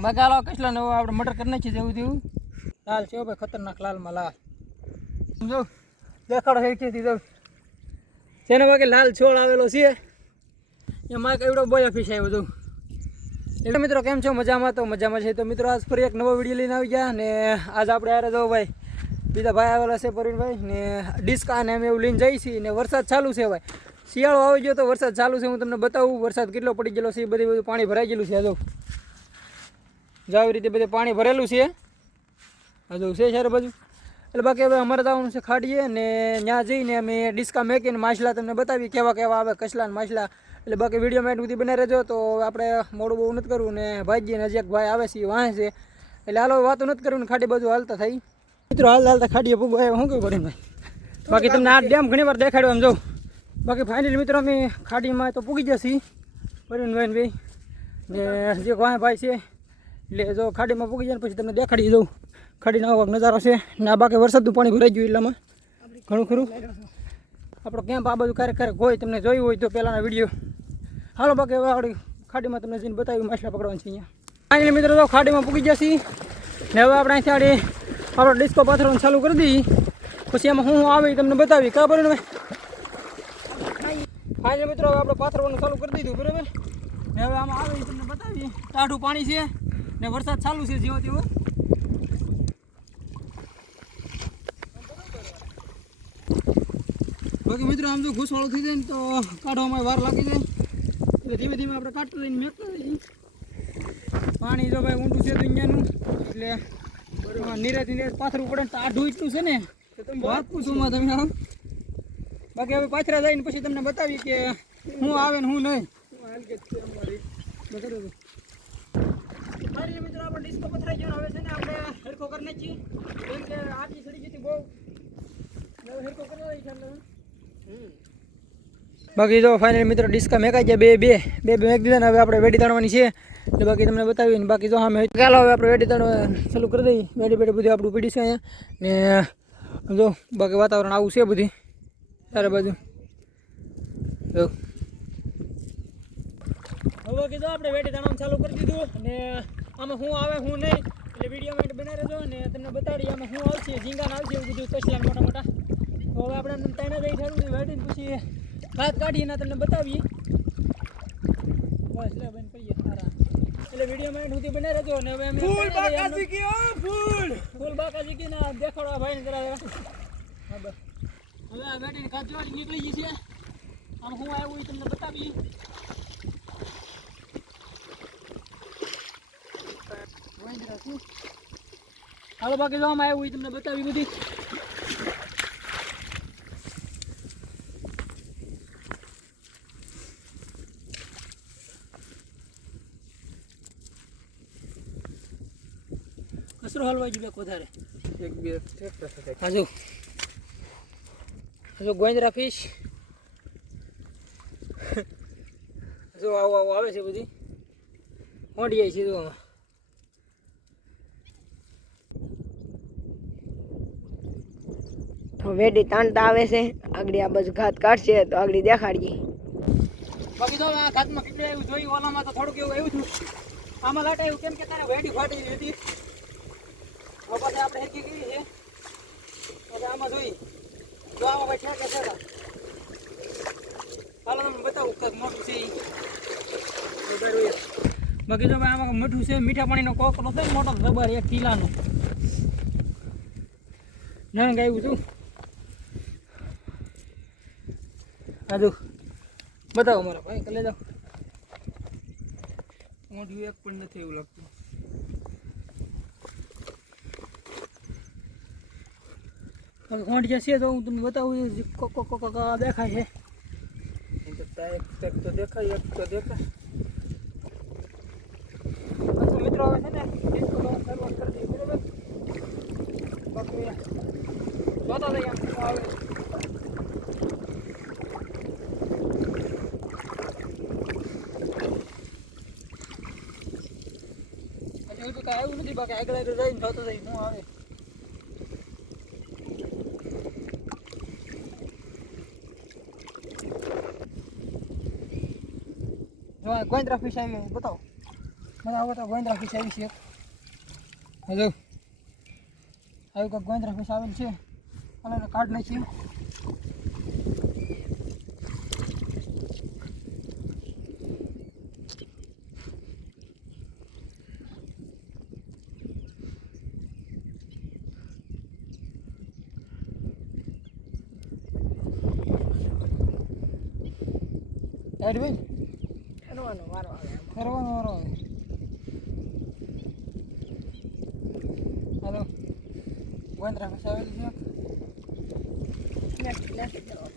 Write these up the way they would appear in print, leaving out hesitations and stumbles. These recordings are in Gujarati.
બાકી હાલો કસલા ને આપણે મટર કરી નાખીએ જેવું તેવું લાલ છે ભાઈ ખતરનાક લાલમાં લાલ જો દેખાડો હેઠેથી જો જેને બાકી લાલ છોડ આવેલો છે એમાં એવડો બોય ફિશ આવ્યો જો એટલે મિત્રો કેમ છો મજામાં તો મજામાં છે તો મિત્રો આજ ફરી એક નવો વિડીયો લઈને આવી ગયા ને આજ આપણે યાર જો ભાઈ બીજા ભાઈ આવેલા છે પરવીનભાઈ ને ડિસ્કા ને અમે એવું લઈને જઈએ છીએ ને વરસાદ ચાલુ છે ભાઈ શિયાળો આવી ગયો તો વરસાદ ચાલુ છે હું તમને બતાવું વરસાદ કેટલો પડી ગયેલો છે એ બધું પાણી ભરાઈ ગયેલું છે જો આવી રીતે બધે પાણી ભરેલું છે હજુ છે સારું બાજુ એટલે બાકી હવે અમારે જવાનું છે ખાડીએ ને ત્યાં જઈને અમે ડિસ્કા મેકીને માછલા તમને બતાવી કેવા કેવા આવે કસલા માછલા એટલે બાકી વિડીયો મેટ સુધી બનાવી રહેજો તો આપણે મોડું બહુ નથી કરવું ને ભાઈજી નજીક ભાઈ આવે છે વાંહે છે એટલે હાલો વાતો નથી કરવું ને ખાડી બાજુ હાલતા થઈ મિત્રો હાલતા ખાડીએ પૂગવા શું કેવું પડે ભાઈ બાકી તમને આ ડેમ ઘણી વાર દેખાડ્યો આમ જો બાકી ફાઇનલી મિત્રો અમે ખાડીમાં તો પૂગી જશે પરવીનભાઈ ભાઈ ને જે વાંહે ભાઈ છે એટલે જો ખાડીમાં પૂગી જાય પછી તમને દેખાડી દઉં ખાડીનો આવો નજારો છે ને આ બાકી વરસાદનું પાણી ભરાઈ ગયું એટલામાં ઘણું ખરું આપણો કેમ્પ આ બધું ક્યારેક હોય તમને જોયું હોય તો પહેલાંના વિડીયો હાલો બાકી હવે આપણી ખાડીમાં તમને જઈને બતાવ્યું માછલા પકડવાનું છે અહીંયા ફાઇનલી મિત્રો તો ખાડીમાં પૂગી જશે ને હવે આપણે અહીંથી આડી આપણો ડિસ્કો પાથરવાનું ચાલુ કરી દઈએ પછી એમાં હું આવે તમને બતાવી કા બરાબર ફાઇનલી મિત્રો હવે આપણે પાથરવાનું ચાલુ કરી દીધું બરાબર ને હવે આમાં આવે તમને બતાવીએ ટાઢું પાણી છે ને વરસાદ ચાલુ છે જેવો તેવો બાકી મિત્રો આમ જો ઘૂસવાળું થઈ જાય ને તો કાઢવામાં વાર લાગી જાય એટલે ધીમે ધીમે આપણે કાઢતા લઈને મેકતા જઈએ પાણી જો ભાઈ ઊંડું છે તો અહીંયાનું એટલે નિરાત પાથરવું પડે ને ટાઢું એટલું છે ને વાત પૂછું તમે આવો બાકી હવે પાથરા જઈને પછી તમને બતાવીએ કે હું આવે ને હું નહીં મારી મિત્રો આપણે ડિસ્કો પથરાઈ ગયો હવે છે ને આપણે હરખો કરી નાખીએ કેમ કે આટલી સડી ગઈ બહુ હરખો કરવા છે બાકી જો ફાઇનલી મિત્રો ડિસ્કા મેકાઈ ગયા બે મેક દીધા ને હવે આપણે વેડી તાણવાની છે એટલે બાકી તમને બતાવીને બાકી જો અમે ચાલો હવે આપણે વેડી તાણવા ચાલુ કરી દઈએ વેડી બધું આપણું પીડી છે અહીંયા ને જો બાકી વાતાવરણ આવું છે બધી સારા બાજુ જો હવે કીધું આપણે વેડી તાણવાનું ચાલુ કરી દીધું અને આમાં શું આવે શું નહીં એટલે વિડીયો માટે બનાવી રહેજો અને તમને બતાડીએ આમાં શું આવશે ઝીંગાને આવશે એવું બધું કસલા મોટા મોટા તો હવે આપણે તાણા જઈ સારું વેડીને પછી ભાત કાઢીને તમને બતાવીએ બસ લે બેન કહીએ સારા એટલે વિડીયો માટે સુધી બનાવી રહેજો અને હવે અમે ફૂલ બાકાજી કી ના દેખાડવા ભાઈને કરાવે હા બસ હવે આ વેડીને કાચવાળી નીકળી ગઈ છે આમ શું આવ્યું એ તમને બતાવીએ હાલો બાકી જો આમાં આવ્યું એ તમને બતાવી બધી કચરો હલવાઈ ગયો વધારે એક બે હજુ ગોંદરા ફિશ જો આવું આવે છે બધી મોડી આવી છે જો વેડી તાણતા આવે છે આગળ આ બાજુ ઘાત કાઢશે તો આગળ દેખાડીએ બાકી તો આ ઘાતમાં કેટલું આવ્યું જોયું ઓલામાં તો થોડુંક એવું આવ્યું હતું આમાં લાટ આવ્યું કેમ કે તારે વેડી ફાટી હતી હવે પાછા આપણે હેકી કરી છે પછી આમાં જોઈ જો આમાં ભાઈ ઠેકે છે હાલો તમને બતાવું કંઈક મોટું છે બાકી તો ભાઈ આમાં મીઠું છે મીઠા પાણીનો કોકરો છે મોટો જબર 1 કિલોનો નંગ આવ્યું છું હાજુ બતાવો મારા ભાઈ કલે જાઓ મોઢું એક પણ નથી એવું લાગતું ઘોંટિયા છે તો હું તમને બતાવું કોકા દેખાય છે એક તો દેખાય એક તો દેખાય મિત્રો હવે છે ને ડિસ્કો શરૂઆત કરી દઈએ બરાબર બાકી જોતા જઈએ આમ આવે હજુ તો કાંઈ આવ્યું નથી બાકી આગળ જઈને જોતા જઈએ શું આવે ગોંદરા ફિશ આવી બતાવો મને આવો તો ગોંદરા ફીસ આવી છે હજો આવી કંઈક ગોંદરા ફીસ આવેલ છે અને કાઢ નાખીએ એડવિન ફરવાનો વારો આવે આમાં. ફરવાનો વારો આવે હાલો ગોંદરા ફીસ આવેલ છે નથી જવાનું.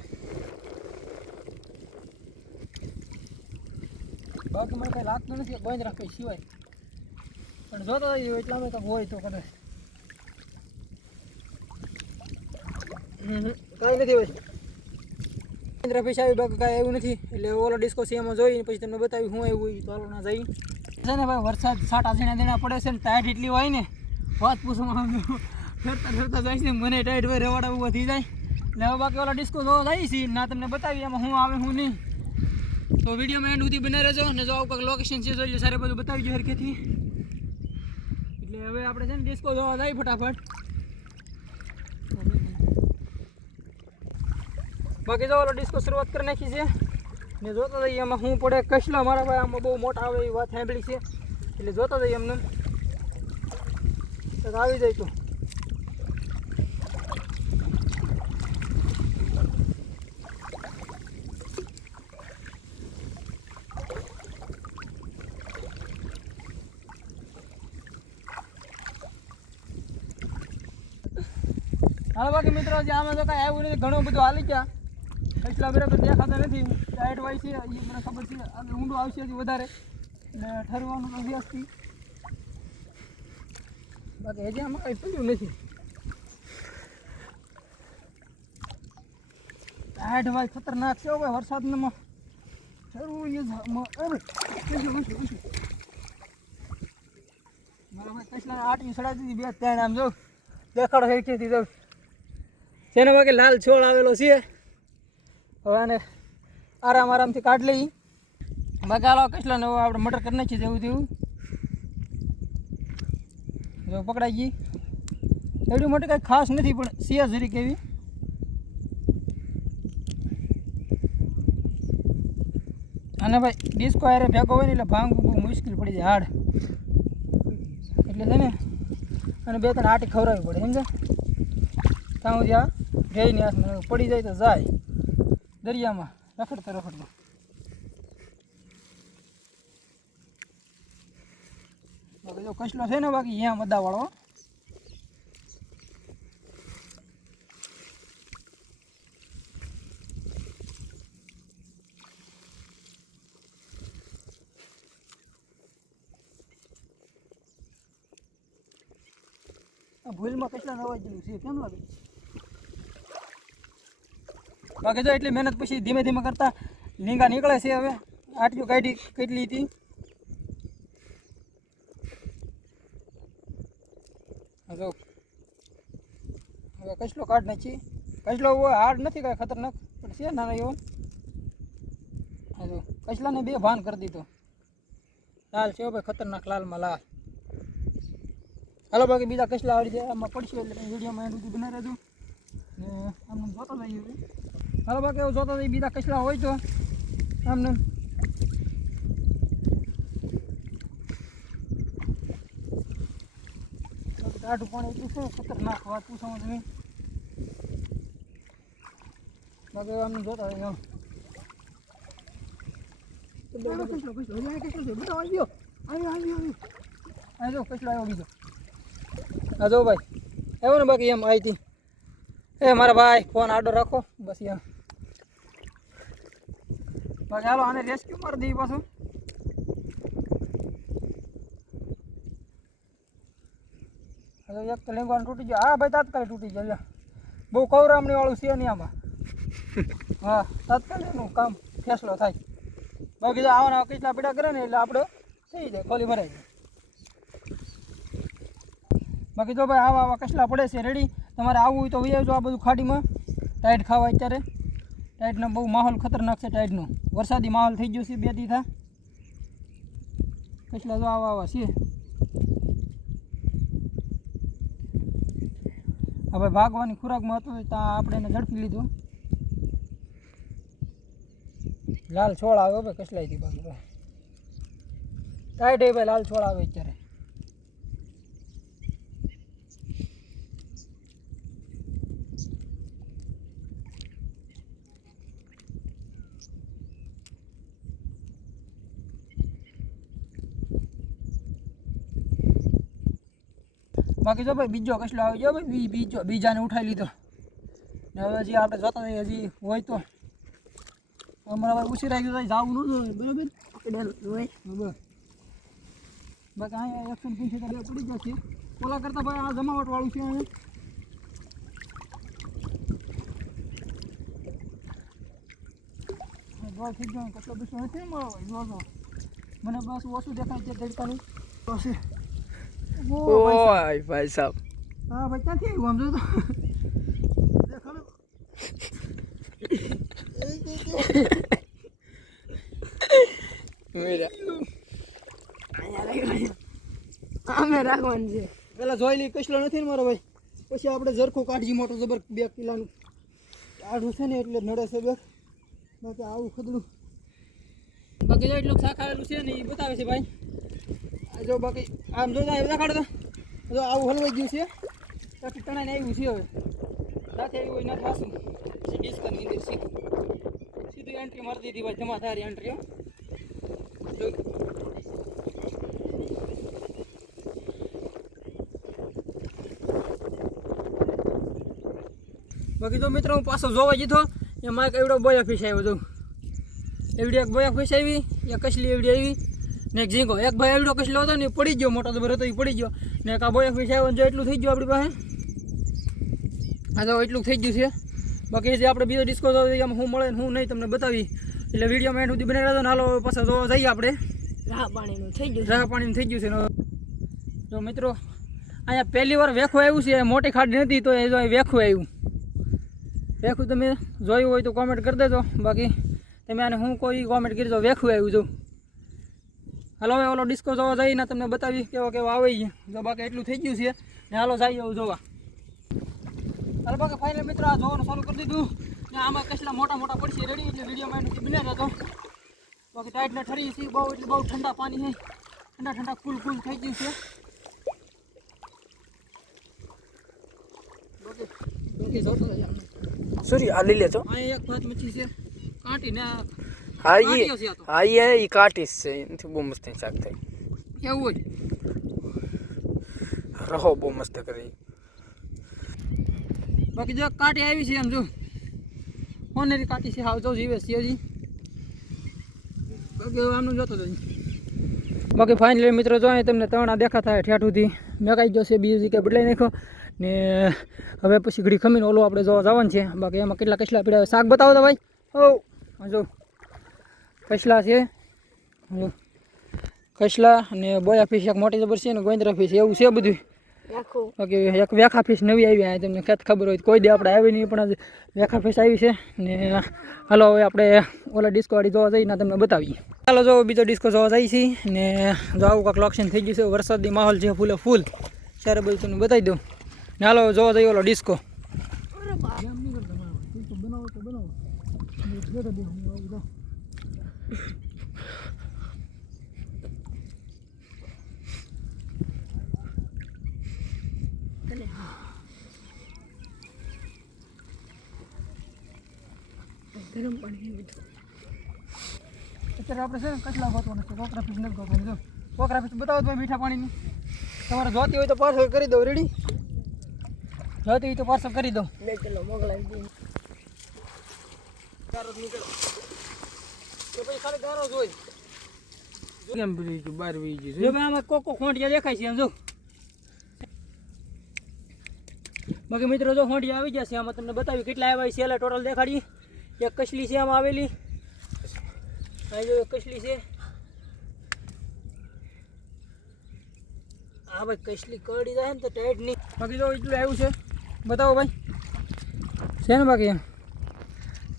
બાકી મને કંઈ લાગતું નથી ગોંદરા ફીસ સિવાય પણ જોતો હોય એટલામાં કંઈક હોય તો કદાચ કાંઈ નથી હોય ગોંદરા ફીસ આવી બાકી કાંઈ એવું નથી એટલે ઓલો ડિસ્કો સીએમાં જોઈને પછી તમને બતાવ્યું હું એવું હોય તો હાલો ના જઈ છે ને ભાઈ વરસાદ છાંટા ઝીણા પડે છે ને ટાઈટ એટલી હોય ને વાત પૂછવામાં ફરતા ફરતા જાય છે મને ટાઈટ હોય રવાડા ઊભા થઈ જાય એટલે હવે બાકી ઓલા ડિસ્કો જોવા જાય છે ના તમને બતાવી એમાં હું આવે હું નહીં તો વિડીયોમાં એન્ડ સુધી બનાવી રહેજો ને જો આવું કંઈક લોકેશન છે જોઈએ સારે બધું બતાવી જો હરખેથી એટલે હવે આપણે છે ને ડિસ્કો જોવા જાય ફટાફટ બાકી જો ઓલો ડિસ્કો શરૂઆત કરી નાખી છે ને જોતો જઈએ એમાં હું પડે કસલા મારા ભાઈ આમાં બહુ મોટા આવે એવી વાત સાંભળી છે એટલે જોતો જઈએ એમને તો આવી જાય તો હા બાકી મિત્રો જે આમાં તો કાંઈ આવ્યું નથી ઘણું બધું હાલી ગયા એટલા બરાબર દેખાતા નથી ટાઈટ હોય છે એ મને ખબર છે આગળ ઊંડું આવશે હજી વધારે એટલે ઠરવાનું અભ્યાસથી બાકી હજી આમાં કંઈ પડ્યું નથી ટાઈટ હોય ખતરનાક છે ભાઈ વરસાદમાં ઠરવું એ મારા ભાઈ કસલાને આટવી સડાવી દીધી બે ત્યાં આમ જો દેખાડો હેઠેથી જાઉં જેના વાગે લાલ છોડ આવેલો છે હવે આને આરામથી કાઢ લઈ બાકી હાલો કસલાને હવે આપણે મટર કરી નાખીએ જેવું તેવું જો પકડાઈ ગઈ એવડી મોટી કાંઈ ખાસ નથી પણ સિયા જરીક એવી અને ભાઈ ડિસ્કો આરે ભેગો હોય ને એટલે ભાંગવું બહુ મુશ્કેલ પડી જાય હાડ એટલે છે ને અને બે ત્રણ આટી ખવડાવવી પડે સમજે ત્યાં સુધી આ જઈને હાથમાં પડી જાય તો જાય દરિયામાં રખડતા રખડતા બાકી જો કસલો છે ને બાકી અહીંયા મદાવાળો ભૂલમાં કસલા નવા જેવું છે કેમ લાગે બાકી જો એટલી મહેનત પછી ધીમે ધીમે કરતા લીંગા નીકળે છે હવે આટલું કાઢી કેટલી હતી જો હવે કસલો કાઢ નાખી કસલો હાર્ડ નથી કાંઈ ખતરનાક પણ છે નાનો એવો જો કસલાને બે ભાન કરી દીધો લાલ છે ભાઈ ખતરનાક લાલમાં લાલ હાલો બાકી બીજા કસલા આવડી જાય આમાં પડશે એટલે વિડીયોમાં એન્ડ સુધી બનાવી રહેજો ને આમને જોતો જઈએ હાલો બાકી એવું જોતો જઈએ બીજા કસલા હોય તો આમને ટાઢું પાણી એટલું છે ખતરનાક વાત પૂછો તમે બાકી આમને જોતા હોય કસલો છે બધા આવ્યો જો કસલો આવ્યો બીજો હા જો ભાઈ આવ્યો ને બાકી એમ આવી હતી એ મારા ભાઈ ફોન આડો રાખો બસ એમ બાકી હાલો આને રેસ્ક્યુ મારી દઈએ પાછું એક તો લેંગવાનું તૂટી ગયો હા ભાઈ તાત્કાલિક તૂટી ગયો બહુ કવરામણી વાળું છે નહીં આમાં હા તાત્કાલિક એનું કામ ફેસલો થાય બાકી જો આવાના કેટલા પીડા કરે ને એટલે આપણે થઈ જાય ખોલી ભરાઈ જાય બાકી જો ભાઈ આવા કસલા પડે છે રેડી તમારે આવવું હોય તો વહી આવજો આ બધું ખાડીમાં ટાઈટ ખાવા અત્યારે ટાઈટનો બહુ માહોલ ખતરનાક છે ટાઈટનો વરસાદી માહોલ થઈ ગયો છે બે દી થા કચલા જો આવા છે. હવે ભાગવાની ખોરાકમાં હતો ત્યાં આપણે એને ઝડપી લીધો. લાલ છોડ આવે ભાઈ કસલાઈથી બાજુ ટાઈટ ભાઈ લાલ છોડ આવે અત્યારે. બાકી જો ભાઈ બીજો કસલો આવી ગયો ભાઈ બીજાને ઉઠાવી લીધો ને હવે હજી આપણે જોતા જઈએ હજી હોય તો અમારા ભાઈ ઉછી રાખી જવું ન જોઈએ બરાબર બરાબર. બાકી અહીંયા 175 પડી ગયા છે ઓલા કરતાં ભાઈ આ જમાવટ વાળું છે અહીંયા થઈ ગયો કશો બીસો નથી મળો જોજો મને બસ ઓછું દેખાય છે દડકાનું પછી ઓય ભાઈ સાહેબ હા ભાઈ ક્યાંથી આવ્યું આમ જો તો દેખાડો અમે રાખવાનું છે. પેલા જોઈ લઈ કસલો નથી ને મારો ભાઈ પછી આપણે ઝરખો કાઢજી મોટો જબર 2 કિલોનું આડું છે ને એટલે નડે છે બે. બાકી આવું ખદડું બાકી જો એટલું શાક આવેલું છે ને એ બતાવે છે ભાઈ. આ જો બાકી આમ જો દેખાડો તો જો આવું હલવાઈ ગયું છે ત્યાંથી તણાઈને આવ્યું છે. હવે સાથે આવ્યું હોય ના પાછું પછી ડિસ્કની અંદર સીધું એન્ટ્રી મારી દીધી ભાઈ જમા થારી એન્ટ્રી. બાકી તો મિત્રો હું પાછો જોવા જીધો એમાં એક એવડો બોયા ફિશ આવ્યો જો એવડી એક બોયા ફિશ આવી એક કસલી એવડી આવી ને એક ઝીંગો એક ભાઈ એવડો કસલો હતો ને પડી ગયો મોટો જબર હતો એ પડી ગયો ને એક આ બોયા ફિશ આવ્યો જો એટલું થઈ ગયું આપણી પાસે. આ તો એટલું થઈ ગયું છે. બાકી જે આપણે બીજો ડિસ્કો એમાં શું મળે ને શું નહીં તમને બતાવી એટલે વિડીયોમાં એન્ડ સુધી બને રહેતો ને હાલો પાછા જોવા જઈએ આપણે. રાહ પાણીનું થઈ ગયું થઈ ગયું છે જો મિત્રો અહીંયા પહેલી વાર વેખું આવ્યું છે મોટી ખાડી નથી તો એ જો વેખું આવ્યું. વેખું તમે જોયું હોય તો કોમેન્ટ કરી દેજો બાકી તમે આને હું કોઈ કોમેન્ટ કરી દો વેખું આવ્યું જો. હાલો હવે ઓલો ડિસ્કો જોવા જઈને તમને બતાવી કેવો આવી છે જો બાકી એટલું થઈ ગયું છે ને હાલો જઈએ એવું જોવા. હાલો બાકી ફાઇનલ મિત્રો આ જોવાનું ચાલુ કરી દીધું ને આમાં કસલા મોટા પડશે રેડી એટલે વિડીયોમાં એનું બને જતો. બાકી ટાઈટ ને ઠરી છે બહુ એટલે બહુ ઠંડા પાણી છે ઠંડા ફૂલ થઈ ગયું છે. બાકી જોતો સોરી આ લઈ લેજો. અહીંયા એક ભાત મચ્છી છે કાંટી ને હા એ કાટીસ છે એનાથી બહુ મસ્ત શાક થાય કેવું હોય રહો બહુ મસ્ત કરી. બાકી જો કાંટી આવી છે એમ જો હોનેરી કાંટી છે હાવ જો જીવે છે હજી. બાકી આમનું જોતો જઈ બાકી ફાઇનલી મિત્રો જો અહીં તમને તણા દેખાતા ઠેઠુંથી મેકાઈ ગયો છે બીજી જગ્યાએ બદલાઈ નાખ્યો ને હવે પછી ઘડી ખમીને ઓલું આપણે જોવા જવાનું છે. બાકી એમાં કેટલા કસલા પીડા શાક બતાવો તો ભાઈ. જો કસલા છે કસલા અને બોયા ફિશ એક મોટી જબર છે ને ગોંદરા ફિશ એવું છે બધું. બાકી એક વેખા ફિશ નવી આવી આ તમને ખેત ખબર હોય કોઈ દે આપણે આવી નહીં પણ વેખા ફિશ આવી છે ને હાલો હવે આપણે ઓલા ડિસ્કો વાળી જોવા જઈને તમને બતાવીએ. ચાલો જો બીજો ડિસ્કો જોવા જઈએ છીએ ને જો આવું કાંક લોકેશન થઈ ગયું છે વરસાદની માહોલ છે ફૂલ ત્યારે બધું તમને બતાવી દઉં ને હાલો જોવા જઈએ ઓલો ડિસ્કો. ગરમ પાણી અત્યારે આપણે છે ને કચલા ગોતવાના છે કોકરા ફીસ નથી ગોતવાની. જો કોકરા ફીસ બતાવો તો મીઠા પાણીની તમારે જોતી હોય તો પાર્સલ કરી દઉં. રેડી જોતી હોય તો પાર્સલ કરી દઉં. 2 કિલો મોકલાવી દઉં. ગારો નીકળો તો પછી ખાલી ગારો જોઈ કેમ બધી બહાર વી ગઈ છે. જો ભાઈ આમાં કોકો ખોંટિયા દેખાય છે એમ જો. બાકી મિત્રો જો ખોંટિયા આવી ગયા છે આમાં તમને બતાવી કેટલા આવ્યા છે ટોટલ દેખાડી. એક કસલી છે આમાં આવેલી અહીં જો એક કસલી છે. હા ભાઈ કસલી કરડી જાય ને તો ટાઈટ નહીં. બાકી જો એટલું આવ્યું છે બતાવો ભાઈ છે ને બાકી એમ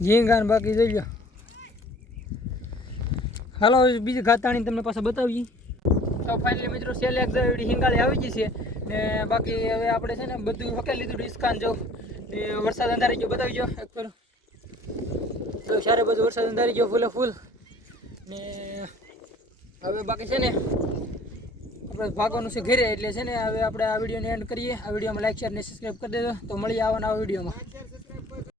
ઝીંગા બાકી જોઈ લો. હાલો બીજી ઘાત તાણી તમને પાછા બતાવીએ. તો ફાઇનલી મિત્રો સેલ એક એવડી હિંગાળી આવી ગઈ છે ને બાકી હવે આપણે છે ને બધું હકે લીધું ડિસ્કાઉન્ટ જો ને વરસાદ અંધારી ગયો બતાવી ગયો એક ફેર તો સારે બધું વરસાદ અંધારી ગયો ફૂલે ફૂલ ને હવે બાકી છે ને આપણે ભાગવાનું છે ઘરે એટલે છે ને હવે આપણે આ વિડીયોને એન્ડ કરીએ. આ વિડીયોમાં લાઈક શેર ને સબસ્ક્રાઈબ કરી દેજો. તો મળીએ આવવાના વિડીયોમાં.